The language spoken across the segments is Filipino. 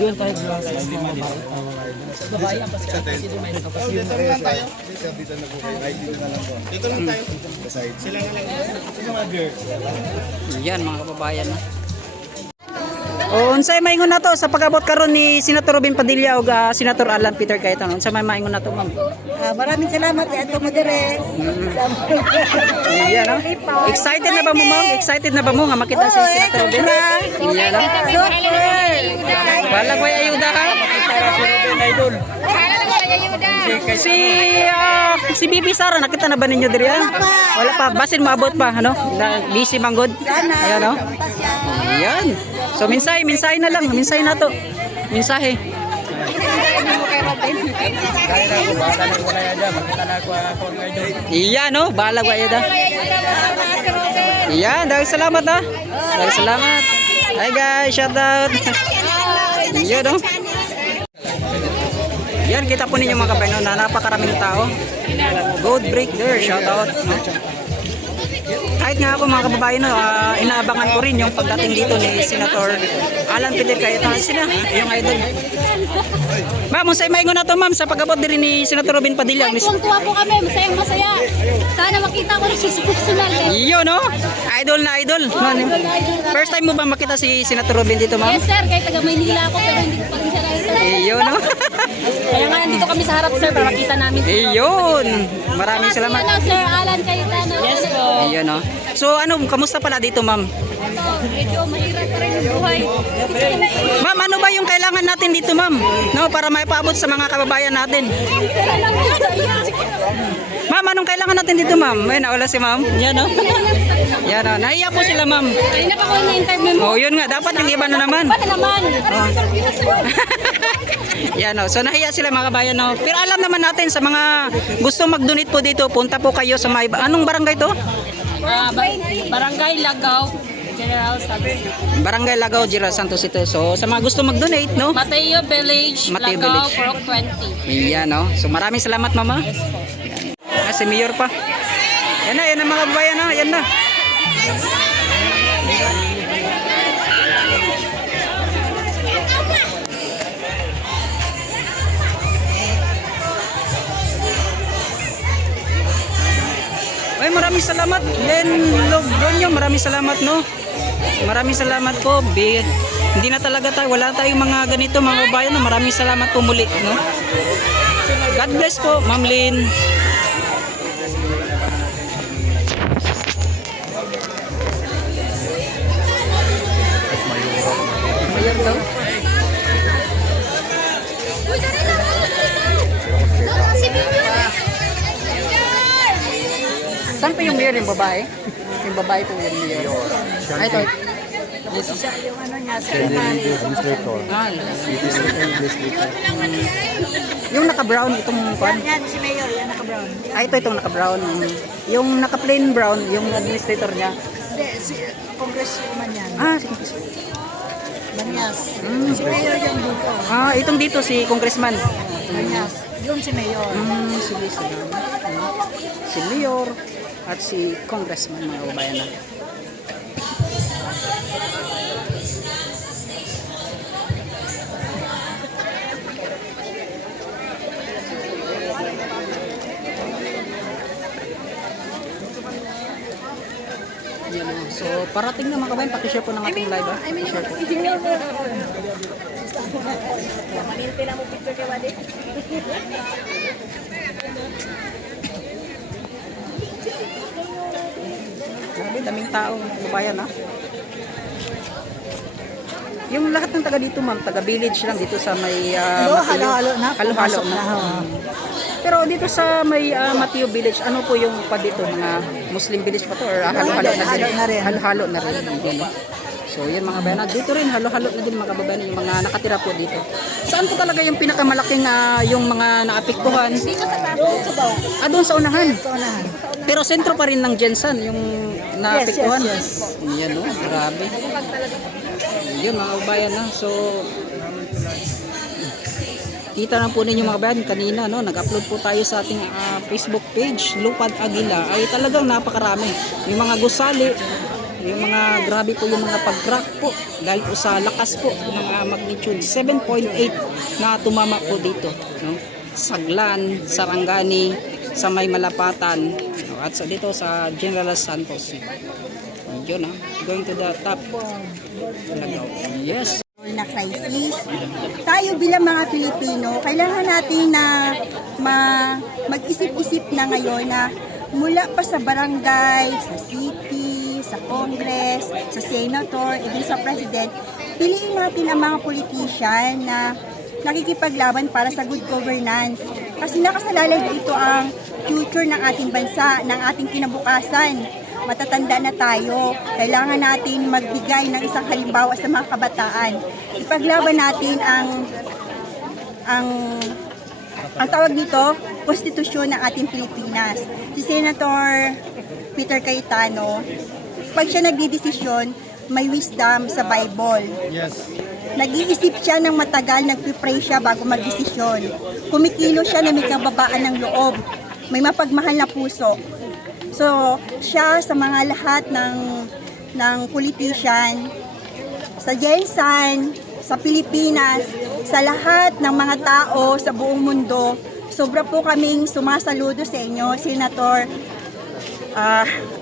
Doon tayo sa mga babae ang kasi doon may kapasyon. Dito lang tayo. Dito na po kayo. Dito na lang po. Dito lang tayo. Sila na lang. Ito mga girl. Yan mga kababayan na. O unsay maingon nato sa pag-abot karon ni Senator Robin Padilla ug Senator Alan Peter Cayetano. Unsay may maingon nato, ma'am? Maraming salamat ato mo dire. Iya no. Excited na ba mo, ma'am? Excited na ba mo nga makita si Senator Robin? Iya no. Wala ko ayuda ha. Idol. Si Bibi Sara nakita na ba ninyo diri? Wala pa. Basin maabot pa ano? Busy manggod. Ayan no. Ayan. So mensahe na lang, mensahe na to. Mensahe. Iya no, bahala ko ayuda. Iya, dahil salamat ha. Dahil salamat. Hi guys, shout out. Iya no. Yan, kita po ninyo mga kabayan na napakaraming tao. Gold break there, shout out. No? Kahit nga ako mga kababayan, inaabangan ko rin yung pagdating dito ni Senator Alan Peter Cayetano. Sila, yung idol. Ma'am, unsay maingon na to, ma'am, sa pag-abot din ni Senator Robin Padilla. Tuwang-tuwa po kami, masayang-masaya. Sana makita ko rin siya personal. Iyo, no? Idol na idol. First time mo ba makita si Senator Robin dito, ma'am? Yes sir, kahit taga Maynila ako pero hindi ko pa rin siya nakita. Iyo, no? Kaya nga nandito kami sa harap sir para makita namin. Iyon. Maraming salamat. Hello sir, Alan Cayetano. Yes po. Iyo, no? So, ano, kamusta pala dito, ma'am? Ito, medyo mahirap pa rin yung buhay. Ma'am, ano ba yung kailangan natin dito, ma'am? No, para maipaabot sa mga kababayan natin. Ma'am, anong kailangan natin dito, ma'am? Ay, nawala si ma'am. Yan, no? Yan, no? Nahiya po sila, ma'am. Ay, na pa ko na-interview mo. Oh, yun nga. Dapat yung iba na naman. Paano naman? Yan, no? So, nahiya sila, mga kabayan, no? Pero alam naman natin sa mga gusto mag-donate po dito, punta po kayo sa may... Anong barangay to? Barangay Lagaw, General Santos. Barangay Lagaw, General Santos ito. So, sa mga gusto mag-donate, no? Mateo Village, Mateo Lagaw, Village. Purok 20. Yan, no? So, maraming salamat, mama. Si Mayor pa. Yan na mga kababayan, no? Yan na. Ay, maraming salamat. Len Logronyo, maraming salamat, no? Maraming salamat po. Hindi na talaga tayo, wala tayong mga ganito, mga babayan, no? Maraming salamat po muli, no? God bless po, Ma'am Lynn. Mayor daw. Saan pa yung mayor, yung babae? Yung babae po yung mayor. Ay, ito. Dito. Yung ano niya, secretary. Yung naka-brown, itong pan. Yan, si Mayor, yan naka-brown. Ay, itong naka-brown. Yung naka-plain brown, yung administrator niya. Hindi, si congresswoman yan. Sige. Banyas. Si Mayor yung dito. Itong dito si congressman. Banyas. Yun si Mayor. Sige. Si mayor at si congressman, mga kababayan na. So, parating na mga kabayan, pakishare po ng ating live. Share po. Manilpi lang mo picture kay Wadi. Grabe, daming tao, kababayan ha. Yung lahat ng taga dito, ma'am, taga village lang dito sa may halo-halo na. Halo-halo na. Pero dito sa may Mateo Village, ano po yung pa dito? Mga Muslim village pa to? Or halo-halo na din? Halo-halo na rin. So yun mga bayan, dito rin halo-halo na din mga kababayan, yung mga nakatira po dito. Saan po talaga yung pinakamalaking yung mga naapektuhan? Dito sa tapo. Doon sa unahan. Sa unahan. Pero sentro pa rin ng Jensen yung naapektuhan. Yes. Yan no, grabe. Yun mga kabayan na. So kita na po ninyo mga bayan kanina, no, nag-upload po tayo sa ating Facebook page, Lupad Aguila, ay talagang napakarami. May mga gusali, yung mga grabe po yung mga pag-crack po dahil po sa lakas po ng magnitude 7.8 na tumama po dito, no? Saglan, Sarangani, sa May Malapatan, no? At sa dito sa General Santos. Yun, ha? Going to the top. Yes. Na crisis. Tayo bilang mga Pilipino, kailangan natin na mag-isip-isip na ngayon na mula pa sa barangay, sa city, sa Congress, sa senator, even sa president, piliin natin ang mga politician na nakikipaglaban para sa good governance. Kasi nakasalalay dito ang future ng ating bansa, ng ating kinabukasan. Matatanda na tayo, kailangan natin magbigay ng isang halimbawa sa mga kabataan. Ipaglaban natin ang tawag dito, konstitusyon ng ating Pilipinas. Si Senator Peter Cayetano, pag siya nagdidesisyon, may wisdom sa Bible. Yes. Nag-iisip siya ng matagal, nagpipray siya bago magdesisyon. Kumikilo siya na may kababaan ng loob, may mapagmahal na puso. So, siya sa mga lahat ng politician, sa Jensan, sa Pilipinas, sa lahat ng mga tao sa buong mundo, sobra po kaming sumasaludo sa inyo, Senator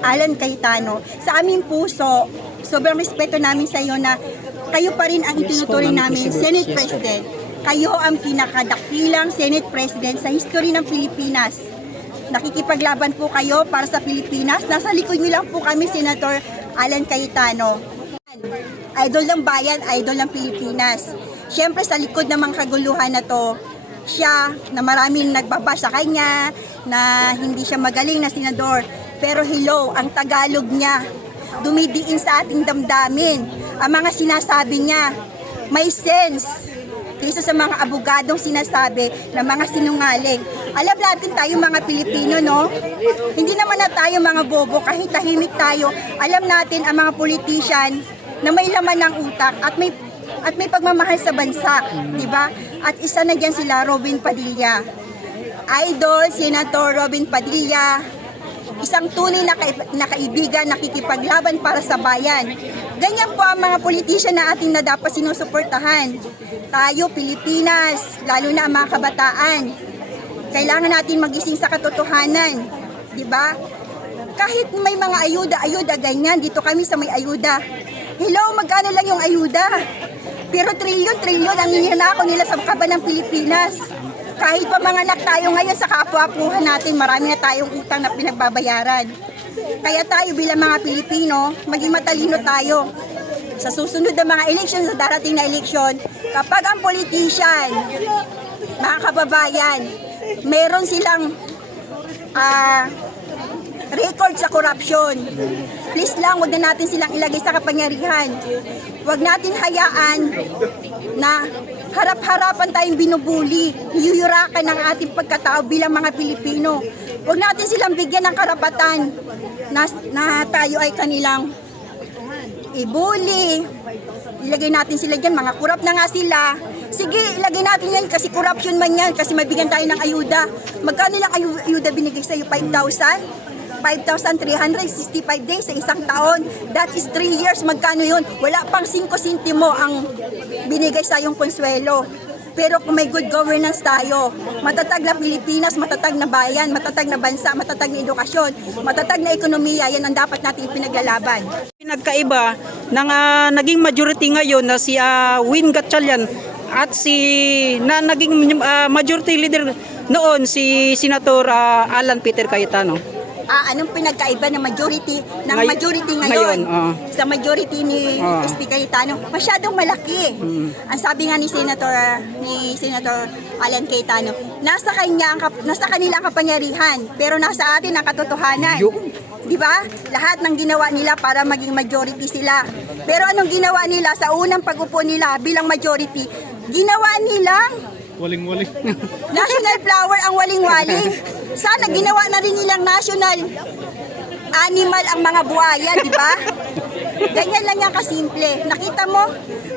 Alan Cayetano. Sa aming puso, sobrang respeto namin sa iyo na kayo pa rin ang itinuturing namin Senate President. Kayo ang pinakadakilang Senate President sa history ng Pilipinas. Nakikipaglaban po kayo para sa Pilipinas. Nasa likod niyo lang po kami, Senator Alan Cayetano. Idol ng bayan, idol ng Pilipinas. Siyempre sa likod ng mga kaguluhan na to, siya na maraming nagbabasa sa kanya, na hindi siya magaling na senador. Pero hello, ang Tagalog niya, dumidiin sa ating damdamin. Ang mga sinasabi niya, may sense. Kaysa sa mga abogadong sinasabi na mga sinungaling. Alam natin tayo mga Pilipino, no? Hindi naman na tayo mga bobo, kahit tahimik tayo. Alam natin ang mga politician na may laman ng utak at may pagmamahal sa bansa, di ba? At isa na diyan sila, Robin Padilla. Idol, Senator Robin Padilla, isang tunay na kaibigan, nakikipaglaban para sa bayan. Ganyan po ang mga politician na ating na dapat sinusuportahan. Tayo, Pilipinas, lalo na ang mga kabataan, kailangan natin magising sa katotohanan, di ba? Kahit may mga ayuda, ganyan, dito kami sa may ayuda. Hello, magkano lang yung ayuda? Pero trilyon ang ninanakaw nila sa kaban ng Pilipinas. Kahit pa manganak tayo ngayon sa kapwa-apuhan natin, marami na tayong utang na pinagbabayaran. Kaya tayo bilang mga Pilipino, maging matalino tayo. Sa susunod na mga eleksyon, sa darating na eleksyon, kapag ang politician, mga kababayan, meron silang record sa korupsyon, please lang, huwag na natin silang ilagay sa kapangyarihan. Huwag natin hayaan na harap-harapan tayong binubuli, hiyuyurakan ng ating pagkatao bilang mga Pilipino. Huwag natin silang bigyan ng karapatan na tayo ay kanilang ibuli. Ilagay natin sila dyan, mga kurap na nga sila. Sige, ilagay natin yan kasi corruption man yan, kasi mabigyan tayo ng ayuda. Magkano lang ayuda binigay sa'yo? 5,000? 5,365 days sa isang taon. That is 3 years. Magkano yun? Wala pang 5 sentimo ang binigay sa yung konsuelo. Pero kung may good governance tayo, matatag na Pilipinas, matatag na bayan, matatag na bansa, matatag na edukasyon, matatag na ekonomiya, yan ang dapat natin ipinaglalaban. Nagkaiba ng naging majority ngayon na si Win Gatchalian at na naging majority leader noon si Senator Alan Peter Cayetano. Anong pinagkaiba ng majority ngayon sa majority ni SP Cayetano? Masyadong malaki. Ang sabi nga ni Senator Alan Cayetano, nasa kanila ang kapangyarihan, pero nasa atin ang katotohanan. Di ba? Lahat ng ginawa nila para maging majority sila. Pero anong ginawa nila sa unang pag-upo nila bilang majority? Ginawa nilang Waling-waling. national flower ang waling-waling. Sana ginawa na rin nilang national animal ang mga buhaya, di ba? Ganyan lang yan kasimple. Nakita mo,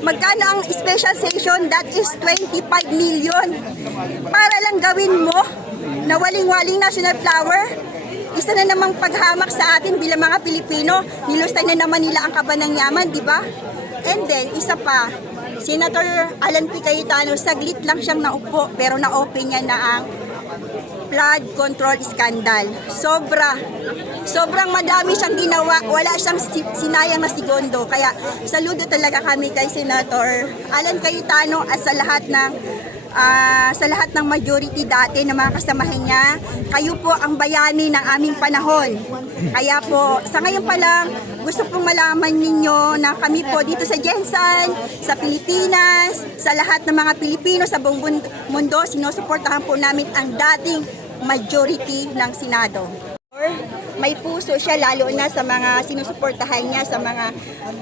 magkano ang special session? That is 25 million. Para lang gawin mo na waling-waling national flower. Isa na namang paghamak sa atin bilang mga Pilipino, nilustay na naman nila ang kaba ng yaman, di ba? And then, isa pa, Senator Alan P. Cayetano, saglit lang siyang naupo, pero na-open niya na ang flood control scandal. Sobrang madami siyang ginawa, wala siyang sinayang na segundo. Kaya saludo talaga kami kay Senator Alan Cayetano at sa lahat ng majority dati na mga kasamahan niya. Kayo po ang bayani ng aming panahon. Kaya po, sa ngayon pa lang, gusto pong malaman ninyo na kami po dito sa Jensan, sa Pilipinas, sa lahat ng mga Pilipino sa buong mundo, sinusuportahan po namin ang dating majority ng Senado. May puso siya lalo na sa mga sinusuportahan niya sa mga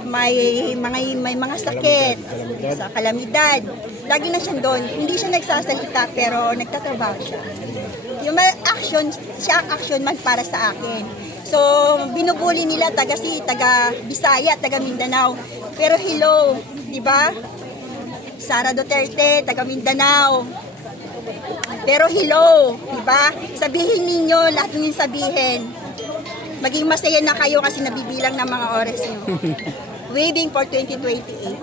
may mga sakit, sa kalamidad. Lagi na siya doon. Hindi siya nagsasalita pero nagtatrabaho siya. Yung may action, siya ang action man para sa akin. So, binubuli nila taga Bisaya, taga Mindanao. Pero hello, di ba? Sara Duterte, taga Mindanao. Pero hello, di ba? Sabihin ninyo, lahat ninyo sabihin. Maging masaya na kayo kasi nabibilang ng mga oras nyo. Waiting for 2028.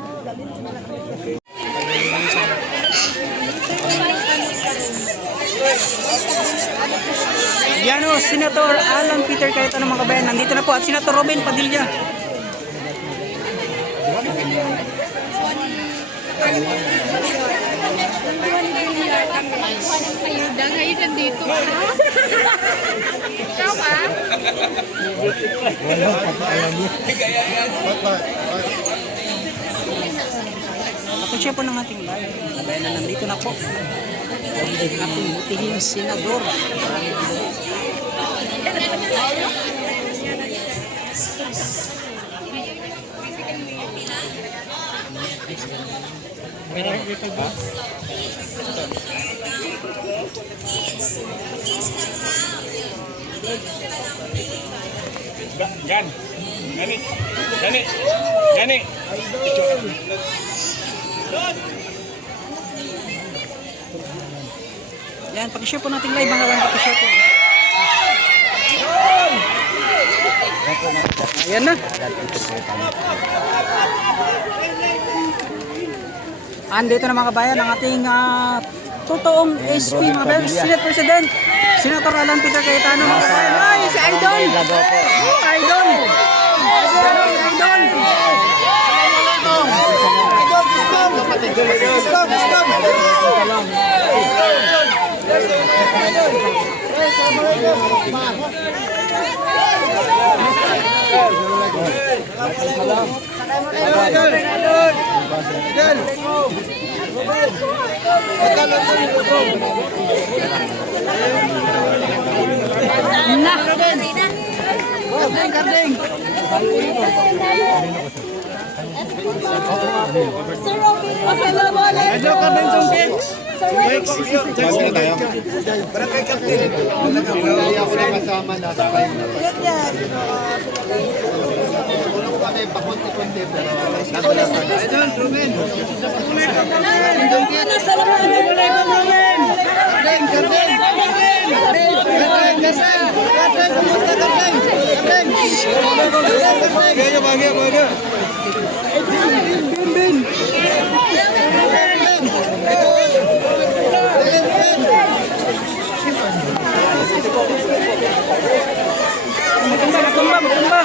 Yan o, Senator Alan Peter Cayetano mga kabayan. Nandito na po at Senator Robin Padilla. Ngayon nandito ka? Ikaw ba? Kapag po ng ating live, kabayan na nandito na po. Ang ating butihing senador. Gan. Gani. Yan, pag-share po natin live mga kabayan, pag-share po. Ayan na. Andito na mga kabayan ang ating totoong SP mga kabayan, Senate President, Senator Alan Peter Cayetano mga kabayan. Ay, si Idol! Idol! Karding! Sir Robin, assalamualaikum. Medyo Karding Sungkit. Cheers na tayo. Barangay Captain. Hindi ako nakasama na sa kayo. Tulong kami, pakunti-kunti. Idol, Ruben. Matumba.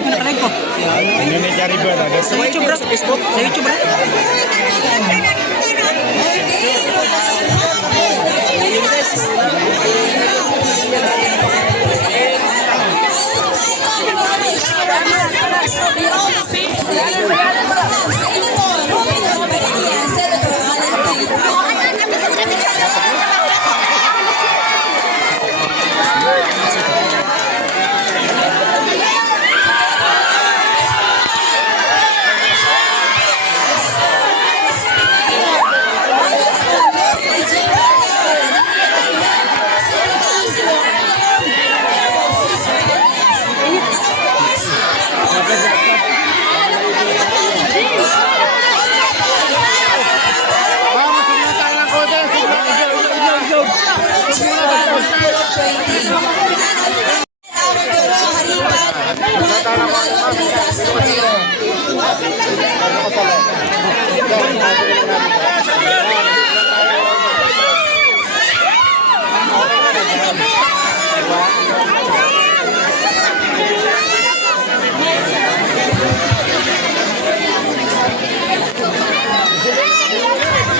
Facebook mo, nakalive ko. Indonesia River. Sa YouTube bro. Sa Facebook? Sa YouTube bro.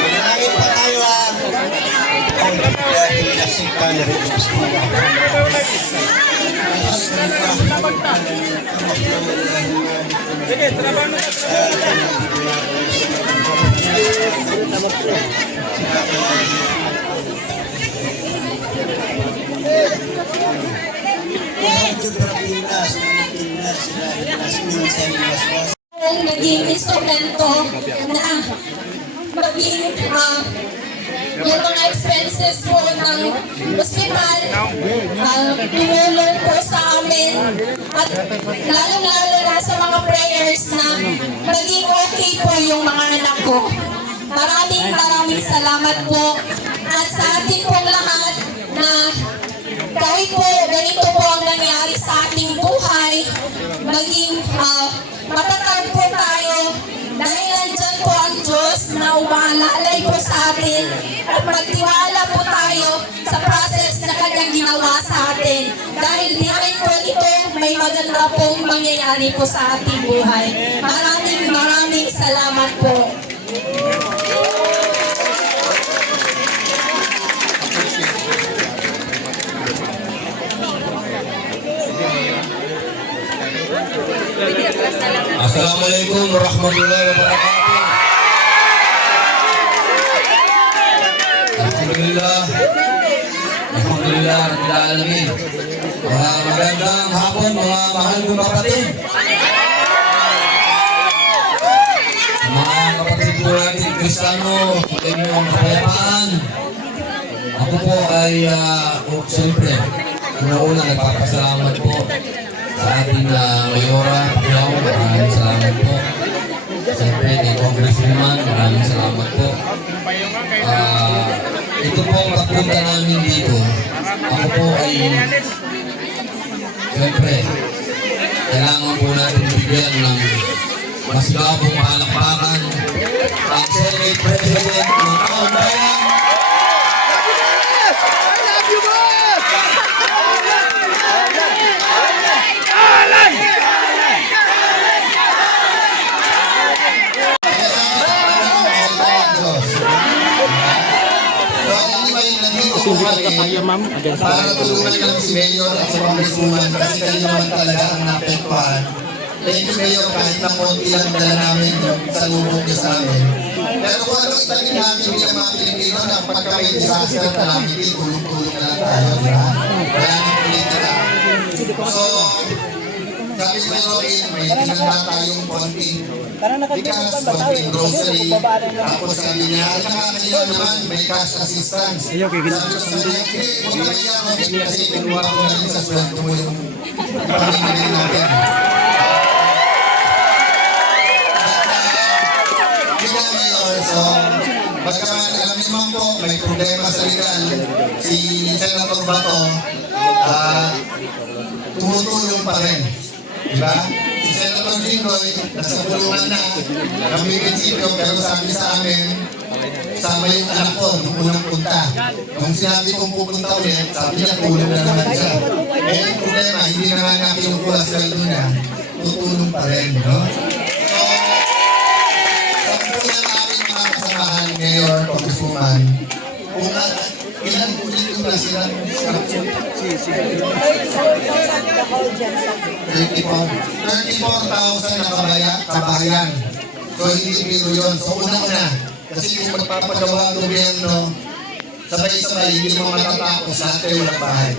Manalangin pa tayo dahil kasing ka na rin Diyos ko. Naging instrumento na maging yung mga expenses po ng hospital, tumulong po sa amin at lalong-lalo na sa mga prayers na maging okay po yung mga anak ko. Maraming salamat po at sa ating pong lahat na kahit po ganito po ang nangyari sa ating buhay, maging matatag po tayo dahil nandyan po ang Diyos na umaalalay po sa atin at magtiwala po tayo sa process na kanyang ginawa sa atin. Dahil behind po ito, may maganda pong mangyayari po sa ating buhay. Maraming salamat po. Assalamualaikum warahmatullahi wabarakatuh. Alhamdulillah Rabbil Alamin. Magandang hapon mga mahal kong kapatid. Mga kapatid po natin Kristiyano, sa inyong kapayapaan. Ako po ay siyempre una-una nagpapasalamat po sa ating Mayora Pacquiao, maraming salamat po. Siyempre kay Congresswoman, maraming salamat po. Ito po ang pagpunta namin dito. Ako po ay siyempre kailangan po natin bigyan ng masigabong palakpakan ang Senate President ng taong bayan. Para tulungan lang si Mayor at sa Congresswoman kasi kayo naman talaga ang naapektuhan. Thank you Mayor kahit na konti lang dala namin sa lubog niya sa amin. Pero kung ano itanin namin bilang mga Pilipino na pagka may disaster calamity, tulong-tulong na lang tayo. Wala nang politika. So, sabi ko Mayor, may tinanda tayong konting bigas, konting grocery. Tapos sabi niya, ay nakakailan naman, may cash assistance. Sabi ko sa kanya, huwag na kaya kasi kinuha ko na rin sa sweldo mo yung pamingin natin. Bilang Mayor, so, pagkaman alam niyo naman po, may problema sa legal. Si Senator Bato, tumutulong pa rin. Diba? Si Senator Jinggoy, nasa bulungan na, kami prinsipyo, pero sabi sa amin, sama yung anak ko nung unang punta. Nung sinabi kong pupunta ulit, sabi niya, tulong na naman siya. Eh, yung problema, hindi na nga kinukuha sa sweldo niya. ganun pa rin, no? So, sampulan namin mga kasamahan, Mayor, Congresswoman, kung ilan ulit yung nasilang 34,000 na kabayan. So, hindi biro yun. So, una-una, kasi kung magpapagawa ang gobyerno, sabay-sabay, hindi mo matatapos sa atin walang bahay.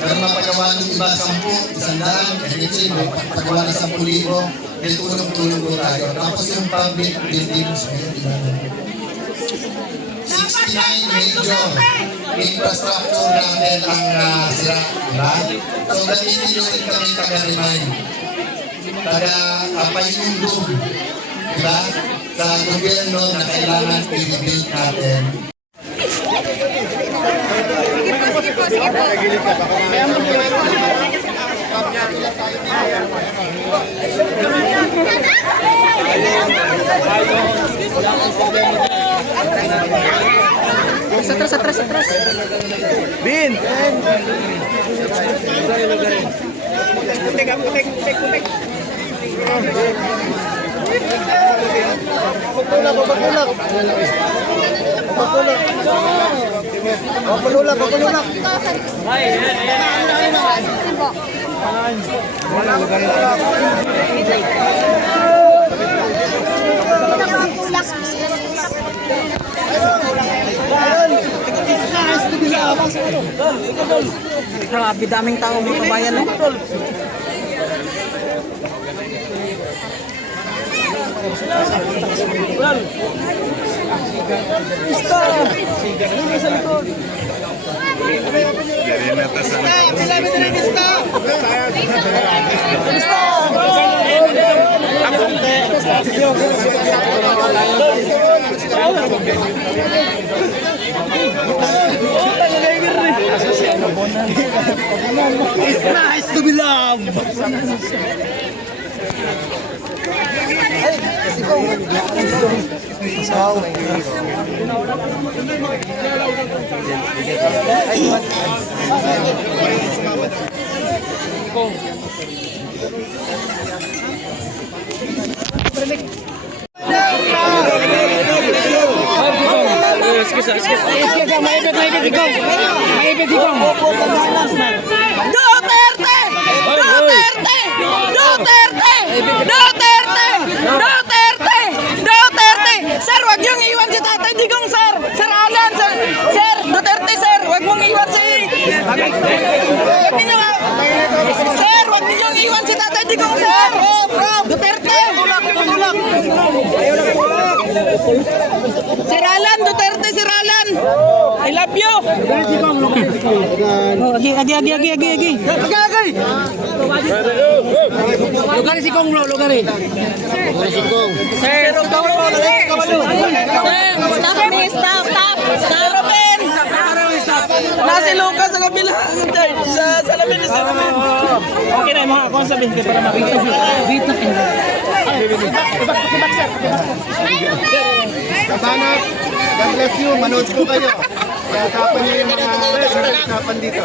Pero mapagawa ng iba 10, 100, kasi mapagawa ng 10,000, may tulong-tulong po tayo. Tapos yung public buildings, 69 major infrastructure natin ang sira, diba? So, gamitin nyo rin kami taga-remind, taga-payundog, diba? Sa gobyerno na kailangan i-build natin. Atras. Bin! Papululak. Grabe, daming tao mga kabayan, no? It's nice to be loved. Duterte! Sir, wag niyong iwan si Tatay Digong, sir! Sir Alan, sir! Sir, Duterte, sir! Wag mong iwan si... Sir, wag ninyong iwan si Tatay Digong, sir! Duterte! Tulak! Sir Alan, Duterte, Sir Alan! I love you! Agi! Lugar si Kong, bro, lugar eh. Sir, stop. Robin! Nasi Lucas sa kabila. Sa salamin. Okay na, mga akong sabihin ko para makita. Wait na. Kabanat, God bless you. Manood po kayo. Kaya usapan niyo yung mga usapan dito.